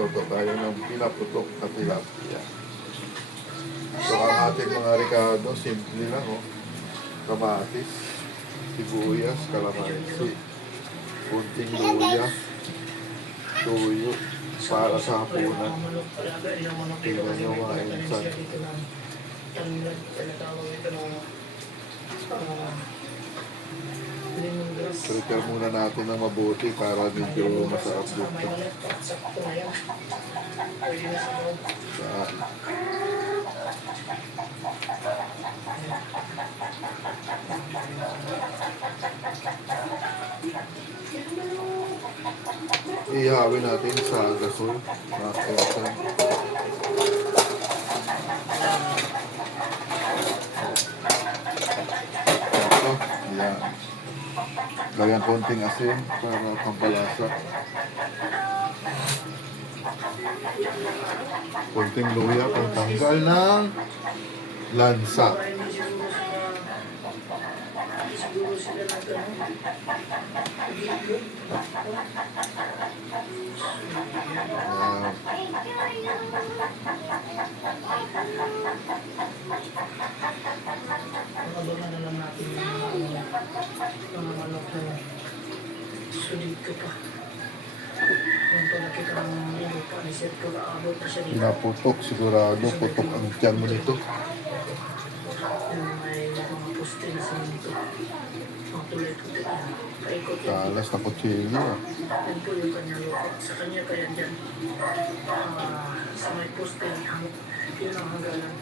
magluto tayo ng pinaputok na tilapia. So ang ating mga rekado, simple lang kamatis, sibuyas, kalamansi, kunting luya, tuyo, para sa hapunan. Tingnan nyo mga insan. Prepare muna natin ng mabuti para medyo masarap dito. Ihawin natin sa gasol. Makakasan. Ito, yan. Lagyan konting asin para pampalasa. Konting luya pantanggal ng lansa. Abangan na lang natin mga manok na sulit ko pa. Yung pa nakita ng mga pa ni Sir ko naabot na siya dito. Pinaputok, sigurado putok ang tiyan mo nito. Yung may mga poste na sa dito. Ang tuloy-tuloy yan. Paikot yan. Talas na kutsilyo. Yan po yung kanyang lukot. Sa kanya kaya dyan. Sa may poste yun ang hanggalan.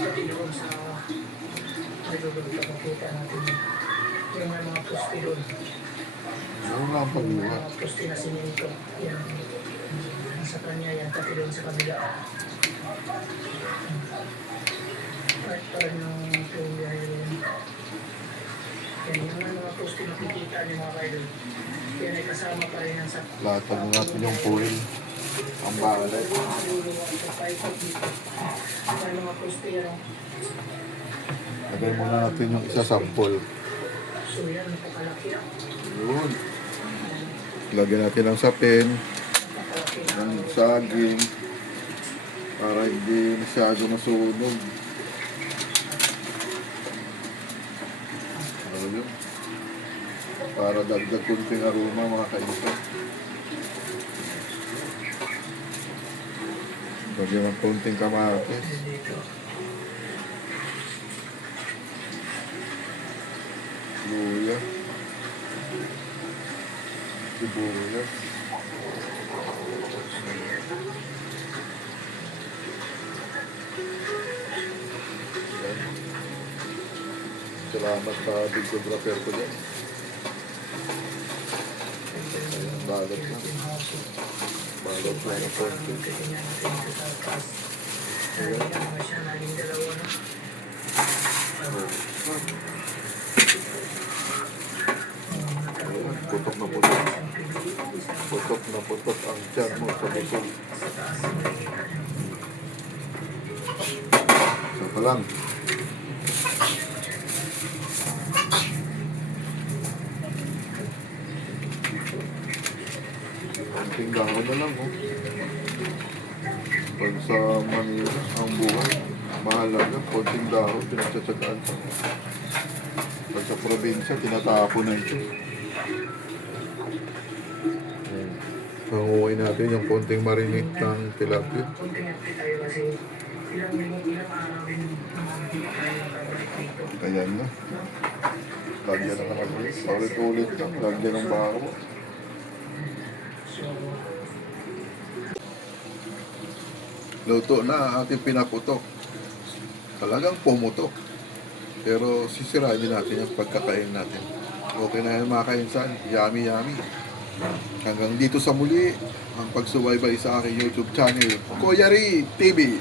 Pati doon sa may doon makita natin yung may mga poste doon. Ano nga ang pagbuha? Mga poste na sininto. Yan. Sa kanya yan. Pati doon sa kabila. At parang yung tuloy yun. Yan yung mga poste nakikita niyo mga kaidol. Yan ay kasama pa rin ang sa Latag mo natin yung foil. Ang balay. Lagay muna natin yung isa sampol. So yan, napakalaki na. Yun. Lagyan natin ng sapin, ng saging, para hindi masyado masunog. Ano yun? Para dagdag kunting aroma mga kaisa. Lagyan ng kunting kamatis. Luya. Sibuyas. Salamat sa videographer ko dyan. Ayan, balot na. Balot na na konti. Putok na putok. Putok na putok ang tiyan mo sa busog. Isa pa lang. Konting dahon na lang Pag sa Manila, ang buhay, mahalaga, konting dahon, pinagtsatsagaan pa. Pag sa probinsya, tinatapo na ito. Panguwi natin yung konting marinate ng tilapia. Ayan na. Lagyan na naman ulit. Ulit-ulit lang. Lagyan ng bako. Luto na ang ating pinaputok. Talagang pumutok. Pero sisirain din natin yung pagkakain natin. Okay na yan mga kainsan. Yummy, yummy. Hanggang dito sa muli ang pagsubaybay sa aking YouTube channel, Kuya Ri TV.